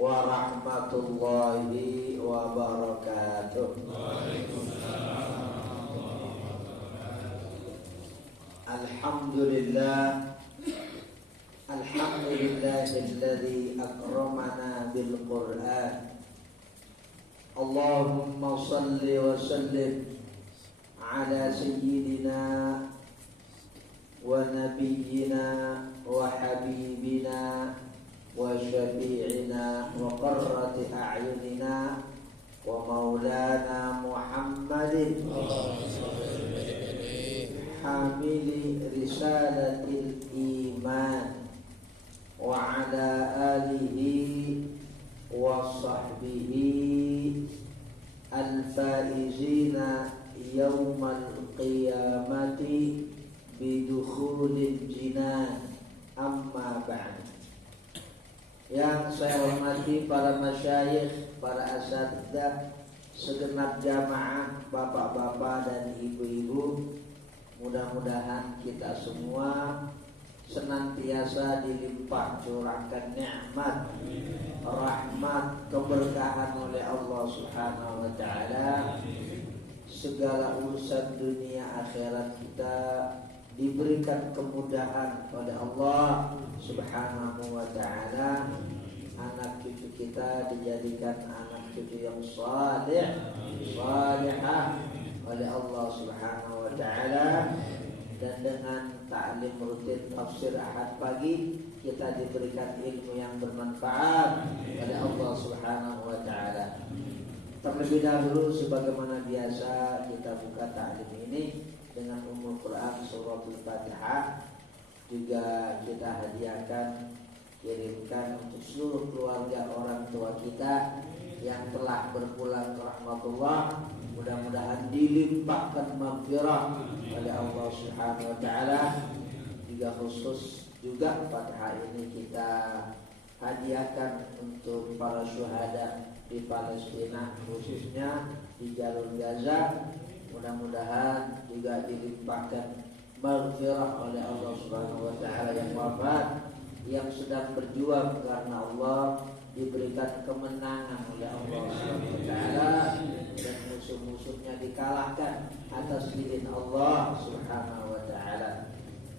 warahmatullahi wabarakatuh. Alhamdulillah, alhamdulillahilladzi akramana bil Qur'an. Allahumma salli wa sallim ala sayyidina wa nabiyyina wa habibina wa syafi'ina wa qurrati a'yunina wa maulana Muhammadin hamili risalatil iman wa ala alihi wa sahbihi al-faizina yawmal qiyamati bidukhulil jinan, amma ba'd. Yang saya hormati para masyayikh, para asatidzah, segenap jamaah, bapak-bapak dan ibu-ibu, mudah-mudahan kita semua senantiasa dilimpah curahkan nikmat, rahmat, keberkahan oleh Allah Subhanahu wa taala. Segala urusan dunia akhirat kita diberikan kemudahan oleh Allah Subhanahu wa taala. Anak cucu kita dijadikan anak cucu yang saleh, salihah oleh Allah Subhanahu wa taala. Dan dengan ta'lim rutin tafsir Ahad pagi kita diberikan ilmu yang bermanfaat oleh Allah Subhanahu wa taala. Terlebih dahulu sebagaimana biasa kita buka ta'lim ini dengan Ummul Quran suratul Fatihah. Juga kita hadiahkan, kirimkan untuk seluruh keluarga orang tua kita yang telah berpulang ke rahmatullah. Mudah-mudahan dilimpahkan maghfirah oleh Allah Subhanahu wa taala. Juga khusus juga Fatihah ini kita hadiahkan untuk para syuhada di Palestina, khususnya di jalur Gaza. Mudah-mudahan juga dilimpahkan maghfirah oleh Allah Subhanahu wa taala yang wafat, yang sedang berjuang karena Allah, diberikan kemenangan oleh Allah Subhanahu wa taala dan musuh-musuhnya dikalahkan atas izin Allah Subhanahu wa taala.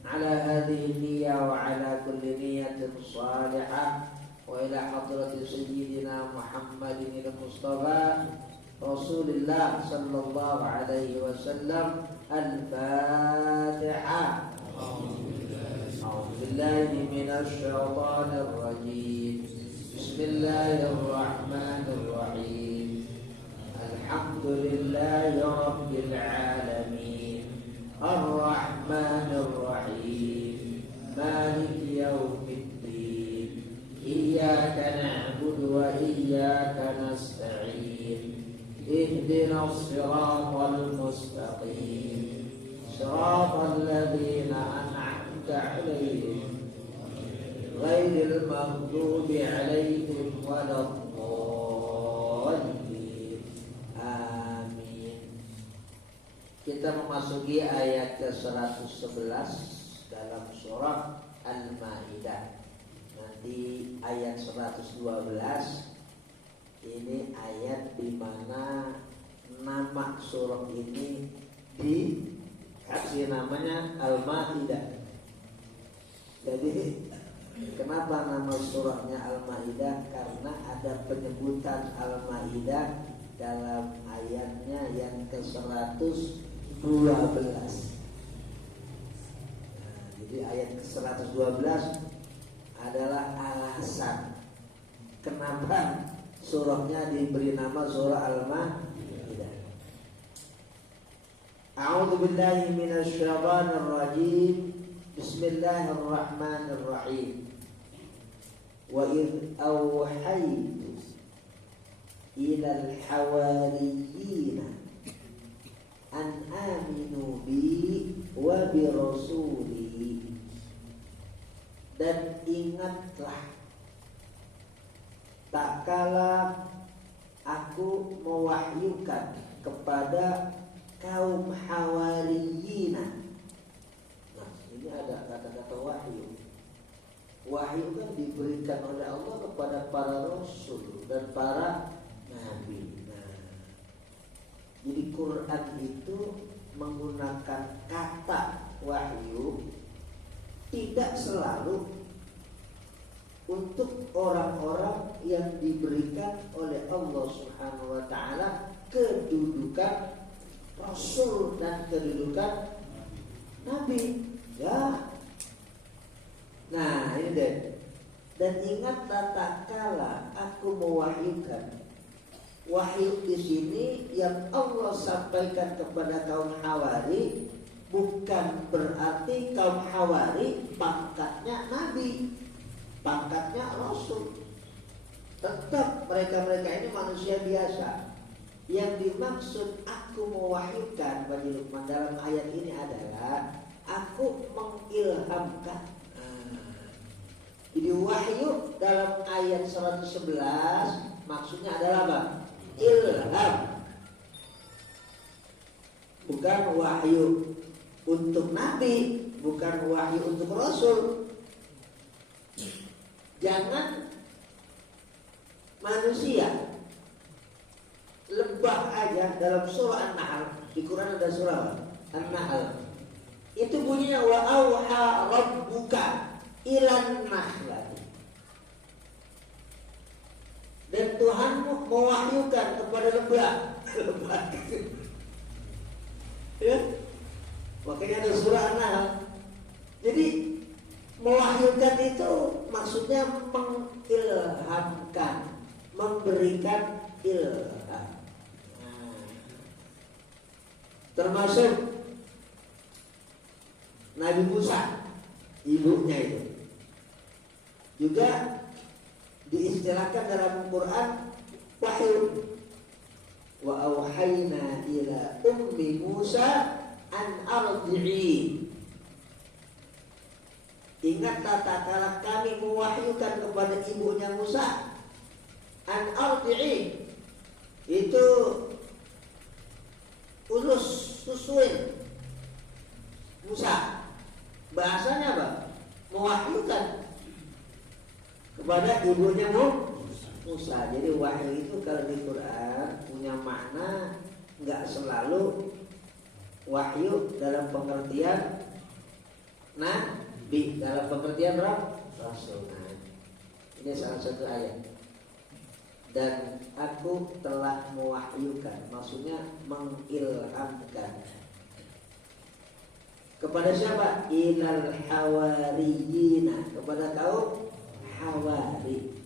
Ala hadhihi niyyah wa ala kulli niyyatin salihah wa ila hadrati sayyidina Muhammadin al-Mustafa Rasulullah sallallahu alaihi wasallam. Al-Fatihah. A'udzu billahi minasy syaithanir rajim. Bismillahirrahmanirrahim. Alhamdulillahi rabbil alamin. Ar-Rahmanir Rahim. Maliki yaumiddin. Iyyaka na'budu wa iyyaka nasta'in. Ihdinas siratal mustaqim. Siratal ladzina an'amta 'alaihim ghairil maghdubi 'alaihim waladdallin. Amin. Kita memasuki ayat ke-111 dalam surah Al-Maidah. Nanti ayat 112 ini ayat di mana nama surah ini dikasih namanya Al-Maidah. Jadi kenapa nama surahnya Al-Maidah? Karena ada penyebutan Al-Maidah dalam ayatnya yang ke-112. Jadi ayat ke-112 adalah alasan kenapa surahnya diberi nama surah Al-Maidah. A'udzu billahi minasy syaithanir rajim. Bismillahirrahmanirrahim. Wa idh awhaytu ilal hawariyina an aminu bi wa bi rasuli. Dan ingatlah tak kala aku mewahyukan kepada kaum hawariyina. Nah, ini ada kata-kata wahyu. wahyu kan diberikan oleh Allah kepada para rasul dan para nabi. Nah, jadi Quran itu menggunakan kata wahyu tidak selalu untuk orang-orang yang diberikan oleh Allah Subhanahu wa taala kedudukan rasul dan kedudukan nabi. Ya. Nah, ini deh. Dan ingatlah tak kala aku mewahyukan. Wahyu di sini yang Allah sampaikan kepada kaum Hawari bukan berarti kaum Hawari pangkatnya nabi, pangkatnya rasul. Tetap mereka-mereka ini manusia biasa. Yang dimaksud aku mewahyukan bagi Luqman dalam ayat ini adalah aku mengilhamkan. Jadi wahyu dalam ayat 111 maksudnya adalah apa? Ilham. Bukan wahyu untuk nabi, bukan wahyu untuk rasul. Jangan manusia lebah aja dalam surah An-Nahl. Di Quran ada surah An-Nahl. Itu bunyinya wa auha rabbuka ilan nahlati. Dan Tuhanmu mewahyukan kepada lebah. Ya? Makanya ada surah An-Nahl. Jadi mewahyukan itu maksudnya mengilhamkan, memberikan ilham. Termasuk Nabi Musa, ibunya itu juga diistilahkan dalam Quran wahyu. Wa auhayna ila ummi Musa an ardi'i. Ingatlah tak kala kami mewahyukan kepada ibunya Musa an ardi'i, itu susuin Musa. Bahasanya apa? Mewahyukan kepada ibunya Musa. Jadi wahyu itu kalau di Quran punya makna nggak selalu wahyu dalam pengertian nabi, dalam pengertian rasul. Nah, ini salah satu ayat. Dan aku telah mewahyukan, maksudnya mengilhamkan kepada siapa? Ilal hawariyina, kepada kaum Hawari.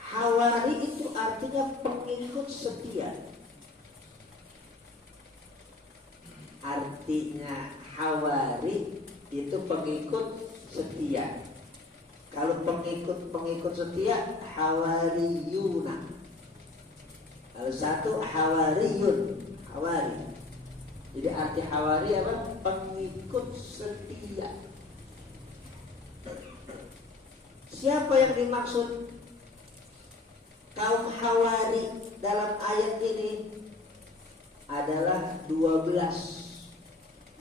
Hawari itu artinya pengikut setia. Artinya Hawari itu pengikut setia. Kalau pengikut setia Hawariyuna. Kalau satu Hawariyun, Hawari. Jadi arti Hawari apa? Pengikut setia. Siapa yang dimaksud kaum Hawari dalam ayat ini? Adalah 12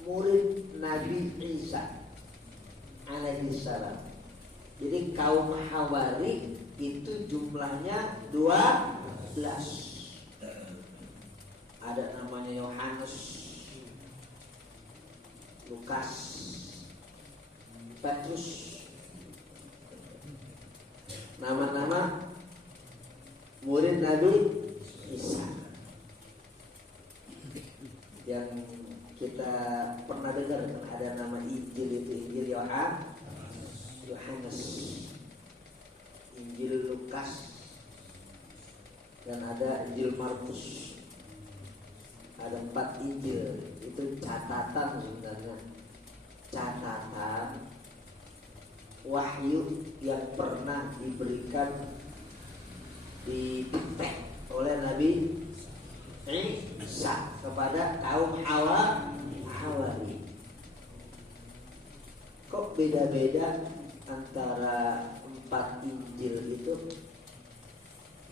murid Nabi Isa alaihissalam. Jadi kaum Hawari itu jumlahnya 12. Ada namanya Yohanes, Lukas, Petrus, nama-nama murid Nabi Isa yang kita pernah dengar. Ada nama Injil itu Injil Yohanes, Injil Lukas, dan ada Injil Markus. Ada 4 Injil. Itu catatan sebenarnya, catatan wahyu yang pernah diberikan, didiktek oleh Nabi Isa kepada kaum Hawari. Kok beda-beda antara 4 Injil itu?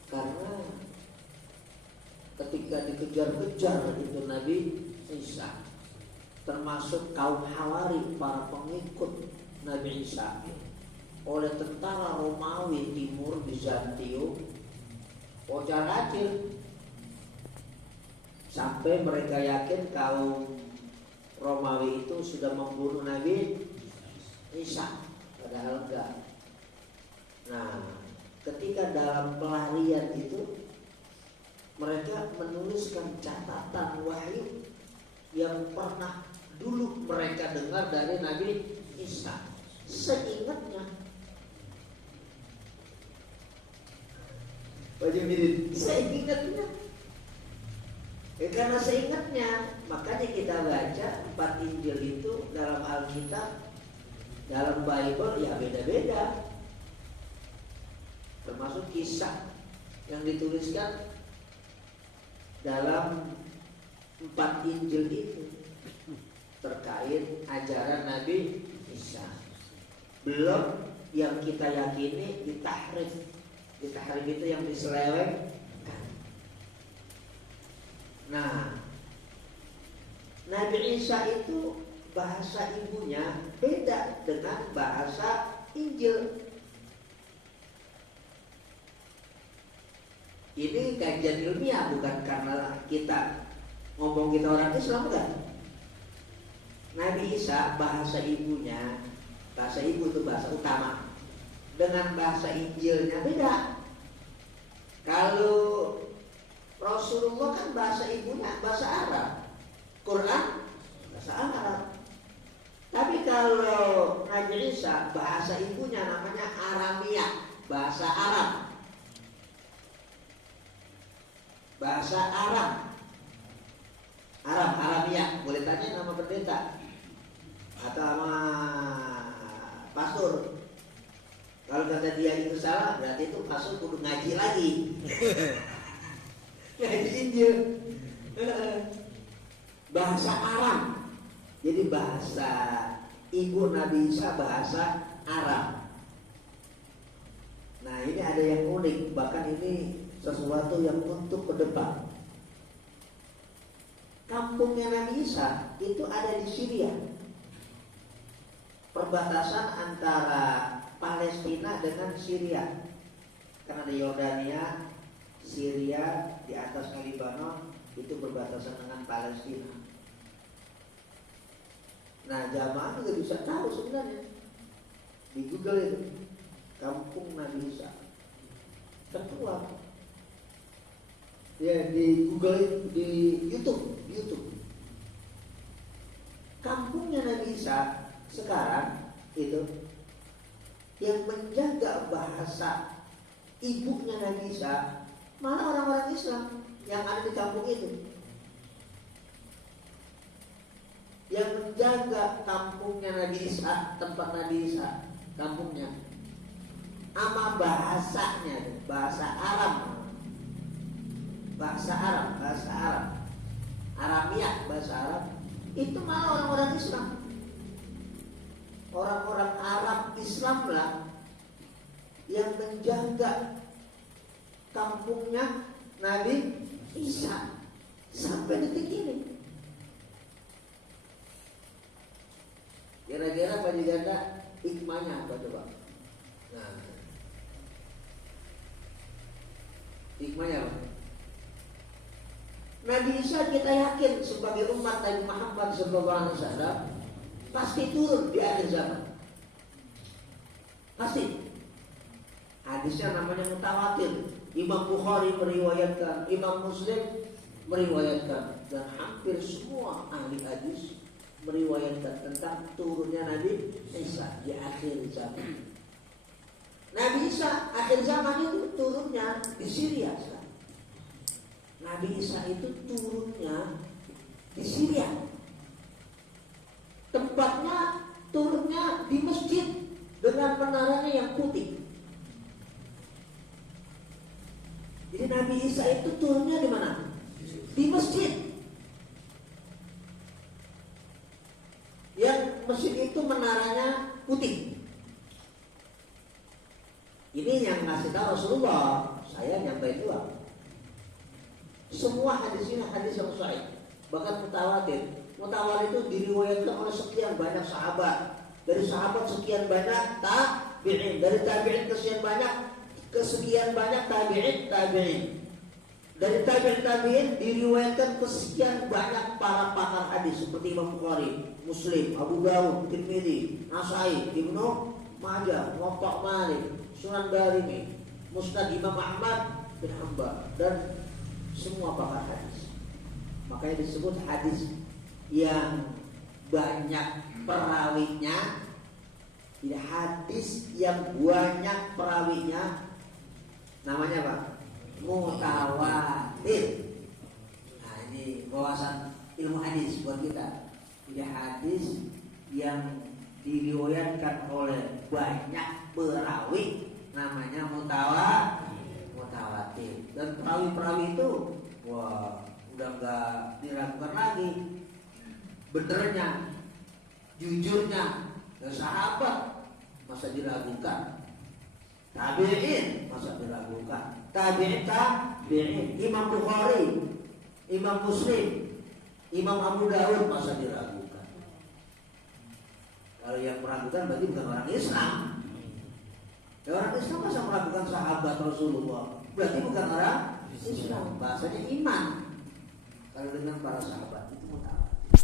Karena ketika dikejar-kejar itu Nabi Isa, termasuk kaum Hawari, para pengikut Nabi Isa oleh tentara Romawi Timur Bizantium ocar-acir sampai mereka yakin kaum Romawi itu sudah membunuh Nabi Isa, padahal enggak. Nah, ketika dalam pelarian itu mereka menuliskan catatan wahyu yang pernah dulu mereka dengar dari Nabi Isa. Seingatnya, seingatnya. Karena seingatnya, makanya kita baca 4 Injil itu dalam Alkitab, dalam Bible ya beda-beda. Termasuk kisah yang dituliskan dalam 4 Injil itu terkait ajaran Nabi Isa. Belum yang kita yakini ditahrif. Ditahrif itu yang diselewengkan. Nah, Nabi Isa itu bahasa ibunya beda dengan bahasa Injil. Ini kajian ilmiah, bukan karena kita ngomong kita orang Islam, kan? Nabi Isa bahasa ibunya, bahasa ibu itu bahasa utama, dengan bahasa Injilnya beda. Kalau Rasulullah kan bahasa ibunya bahasa Arab, Quran bahasa Arab. Tapi kalau Nabi Isa bahasa ibunya namanya Aramia, bahasa Arab. Bahasa Arab, Aramia. Boleh tanya nama pendeta atau sama pastor. Kalau kata dia itu salah, berarti itu pastor kudu ngaji lagi. Ngaji Injil. Bahasa Arab. Jadi bahasa ibu Nabi Isa bahasa Arab. Nah, ini ada yang unik, bahkan ini sesuatu yang untuk ke depan. Kampungnya Nabi Isa itu ada di Syria, perbatasan antara Palestina dengan Syria. Karena di Yordania, Syria, di atasnya Lebanon, itu berbatasan dengan Palestina. Nah, jamaah juga bisa tahu sebenarnya. Di Google itu, kampung Nabi Isa terkeluar. Ya, di Google, di YouTube. Kampungnya Nabi Isa sekarang itu yang menjaga bahasa ibunya Nabi Isa malah orang-orang Islam yang ada di kampung itu. Yang menjaga kampungnya Nabi Isa, tempat Nabi Isa, kampungnya, ama bahasanya, bahasa Arab, Aramia, bahasa Arab, itu malah orang-orang Islam, orang-orang Arab Islam lah yang menjaga kampungnya Nabi Isa sampai detik ini. Kira-kira Pak Jiganda hikmahnya apa coba? Nah, hikmahnya apa? Nabi Isa kita yakin sebagai umat Nabi Muhammad SAW pasti turun di akhir zaman. Pasti. Hadisnya namanya mutawatir. Imam Bukhari meriwayatkan, Imam Muslim meriwayatkan, dan hampir semua ahli hadis meriwayatkan tentang turunnya Nabi Isa di akhir zaman. Nabi Isa akhir zaman itu turunnya di Syria. Nabi Isa itu turunnya di Syria. Tempatnya turunnya di masjid dengan menaranya yang putih. Jadi Nabi Isa itu turunnya di mana? Di masjid. Yang masjid itu menaranya putih. Ini yang ngasih tahu Rasulullah. Saya nyampe dua. Semua hadis ini hadis yang sahih, bahkan mutawatir. Mutawatir itu diriwayatkan oleh sekian banyak sahabat dari sahabat sekian banyak tabi'in, dari tabi'in kesekian banyak tabi'in. Dari tabi'in diriwayatkan kesekian banyak para pakar hadis seperti Imam Bukhari, Muslim, Abu Dawud, Tirmidzi, Nasai, Ibnu Majah, Muwatta Malik, Sunan Darimi, Musnad Imam Ahmad bin Hanbal dan semua pakar hadis. Makanya disebut hadis yang banyak perawinya. Tidak, hadis yang banyak perawinya namanya apa? Mutawatir. Nah, ini wawasan ilmu hadis buat kita. Jadi hadis yang diriwayatkan oleh banyak perawi namanya mutawatir. Dan perawi-perawi itu wah, udah nggak diragukan lagi. Benernya, jujurnya, dan sahabat masa diragukan. Tabi'in masa diragukan. Tabi'in, Imam Bukhari, Imam Muslim, Imam Abu Dawud masa diragukan. Kalau yang meragukan berarti bukan orang Islam. Ya, orang Islam masa meragukan sahabat Rasulullah, berarti bukan orang Islam. Bahasanya iman. Kalau dengan para sahabat itu mutawatir.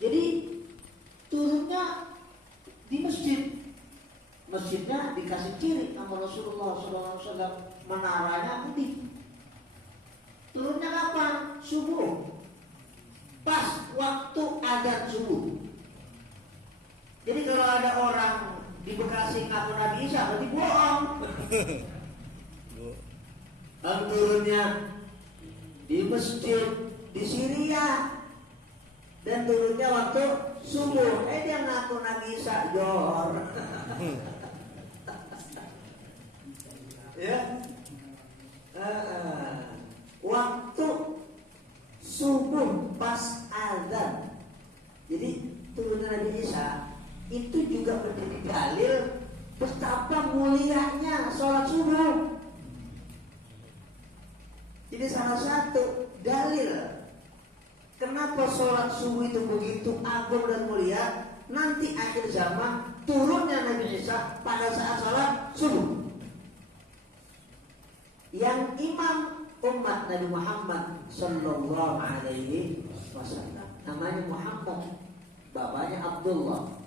Jadi turunnya di masjid. Masjidnya dikasih ciri sama Rasulullah SAW, menaranya putih. Turunnya kapan? Subuh. Pas waktu adzan subuh. Jadi kalau ada orang di Bekasi ngaku Nabi Isa, berarti bohong. Kalau turunnya di masjid di Syria dan turunnya waktu subuh, dia ngaku Nabi Isa, jor. Ya, waktu subuh pas azan. Jadi turunnya Nabi Isa itu juga menjadi dalil betapa mulianya sholat subuh. Jadi salah satu dalil kenapa sholat subuh itu begitu agung dan mulia. Nanti akhir zaman turunnya Nabi Isa pada saat sholat subuh. Yang imam umat Nabi Muhammad Sallallahu Alaihi Wasallam namanya Muhammad, bapaknya Abdullah.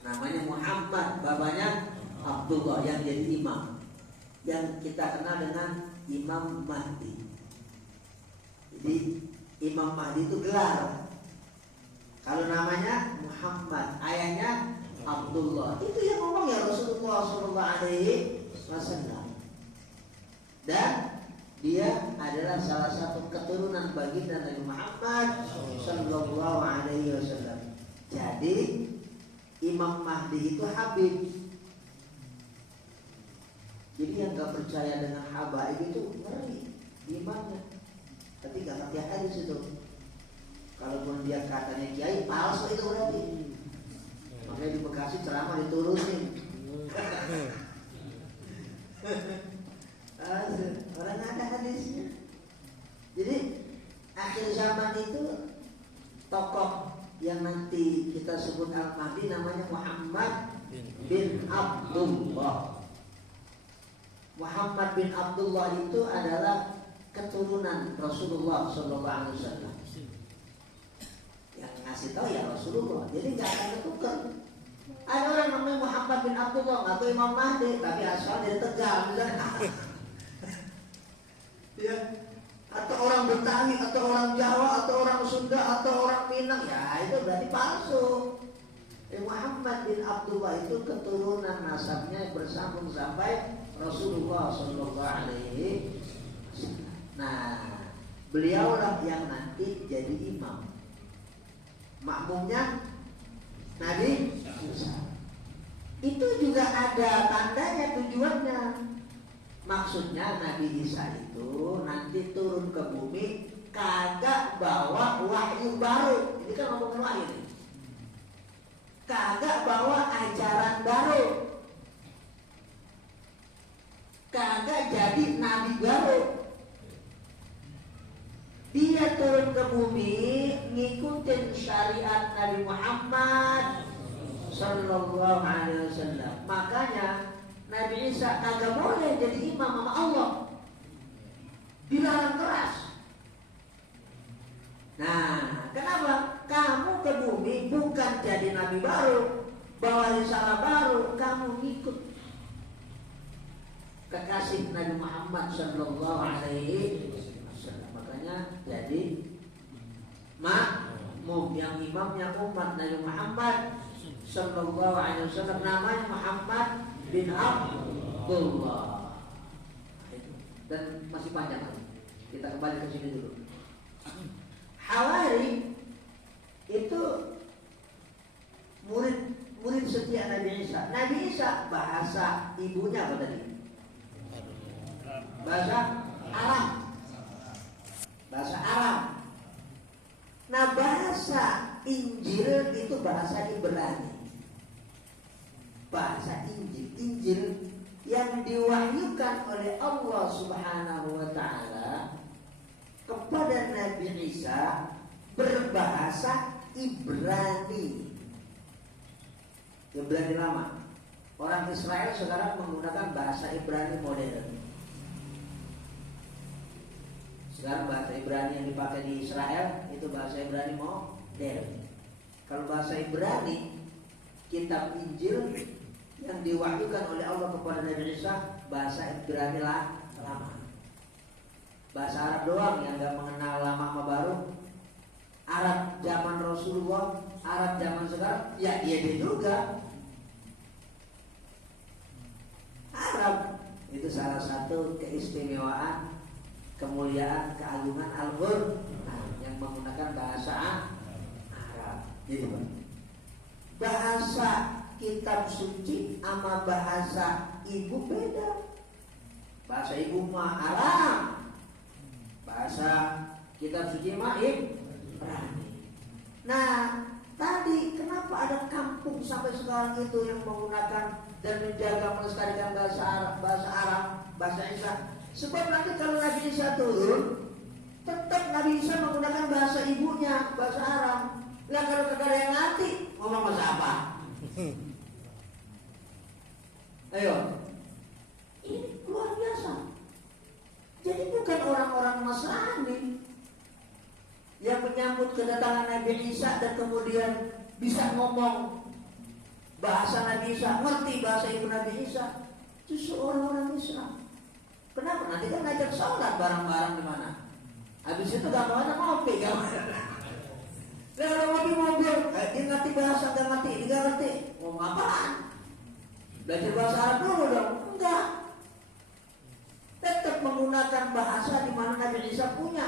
Namanya Muhammad, bapaknya Abdullah, yang jadi imam, yang kita kenal dengan Imam Mahdi. Jadi Imam Mahdi itu gelar. Kalau namanya Muhammad, ayahnya Abdullah. Itu yang ngomong ya Rasulullah Sallallahu Alaihi Wasallam. Dan dia adalah salah satu keturunan baginda Nabi Muhammad Sallallahu Alaihi Wasallam. Jadi Imam Mahdi itu Habib. Jadi yang gak percaya dengan habaib itu ngeri imannya. Tapi gak ngerti hadis itu. Kalaupun dia katanya kiai, palsu itu berarti. Makanya di Bekasi ceramah diturunin. Orang ada hadisnya. Jadi akhir zaman itu tokoh yang nanti kita sebut Al-Mahdi namanya Muhammad bin Abdullah. Muhammad bin Abdullah itu adalah keturunan Rasulullah SAW. Yang ngasih tahu ya Rasulullah. Jadi nggak akan ketukar. Ada orang namanya Muhammad bin Abdullah, nggak tahu Imam Mahdi, tapi asal dari Tegal misalnya. Ya, atau orang Betawi, atau orang Jawa, atau orang Sunda, atau orang Minang, ya itu berarti palsu. Muhammad bin Abdullah itu keturunan nasabnya bersambung sampai Rasulullah Sallallahu Alaihi Wasallam. Nah, beliaulah yang nanti jadi imam. Makmumnya Nabi Musa. Itu juga ada tandanya, tujuannya. Maksudnya Nabi Isa itu nanti turun ke bumi kagak bawa wahyu baru. Ini kan ngomongin wahyu nih. Kagak bawa ajaran baru. Kagak jadi nabi baru. Dia turun ke bumi ngikutin syariat Nabi Muhammad Sallallahu alaihi wasallam. Makanya Nabi Isa kagak boleh jadi imam sama Allah. Dilarang keras. Nah, kenapa? Kamu ke bumi bukan jadi nabi baru, bawa risalah baru, kamu ngikut kekasih Nabi Muhammad sallallahu alaihi wasallam. Makanya jadi makmum, yang imamnya umat Nabi Muhammad sallallahu alaihi wasallam, namanya Muhammad bin Abdullah. Dan masih panjang lagi. Kita kembali ke sini dulu. Hawari itu murid setia Nabi Isa. Nabi Isa bahasa ibunya apa tadi? Bahasa Arab. Bahasa Arab. Nah, bahasa Injil itu bahasa Ibrani. Bahasa Injil yang diwahyukan oleh Allah Subhanahu wa taala kepada Nabi Isa berbahasa Ibrani. Ibrani lama. Orang Israel sekarang menggunakan bahasa Ibrani modern. Sekarang bahasa Ibrani yang dipakai di Israel itu bahasa Ibrani modern. Kalau bahasa Ibrani, kitab Injil yang diwahyukan oleh Allah kepada Nabi Isa, bahasa Ibrani lama. Bahasa Arab doang yang gak mengenal lama sama baru. Arab zaman Rasulullah, Arab zaman sekarang, ya dia juga Arab. Itu salah satu keistimewaan, kemuliaan, keagungan Al-Qur'an yang menggunakan bahasa Arab. Gitu Pak. Bahasa kitab suci sama bahasa ibu beda. Bahasa ibu mah Arab, bahasa kitab suci mah Ibrani. Nah, tadi kenapa ada kampung sampai sekarang itu yang menggunakan dan menjaga melestarikan bahasa Arab, bahasa Isa? Sebab nanti kalau Nabi Isa turun, tetap Nabi Isa menggunakan bahasa ibunya, bahasa Arab. Lah kalau kagak ada yang ngerti, ngomong bahasa apa? Ayo, ini luar biasa. Jadi bukan orang-orang Nasrani yang menyambut kedatangan Nabi Isa dan kemudian bisa ngomong bahasa Nabi Isa, ngerti bahasa ibu Nabi Isa. Justru orang-orang Islam. Kenapa? Nanti kan ngajak sholat bareng-bareng di mana? Habis itu gak mau ngopi, gak mau. Nah kalau ngopi ngobrol, dia ngerti bahasa, gak ngerti, dia gak ngerti. Ngomong apaan? Belajar bahasa Arab dulu dong? Enggak. Tetap menggunakan bahasa di mana Nabi Isa punya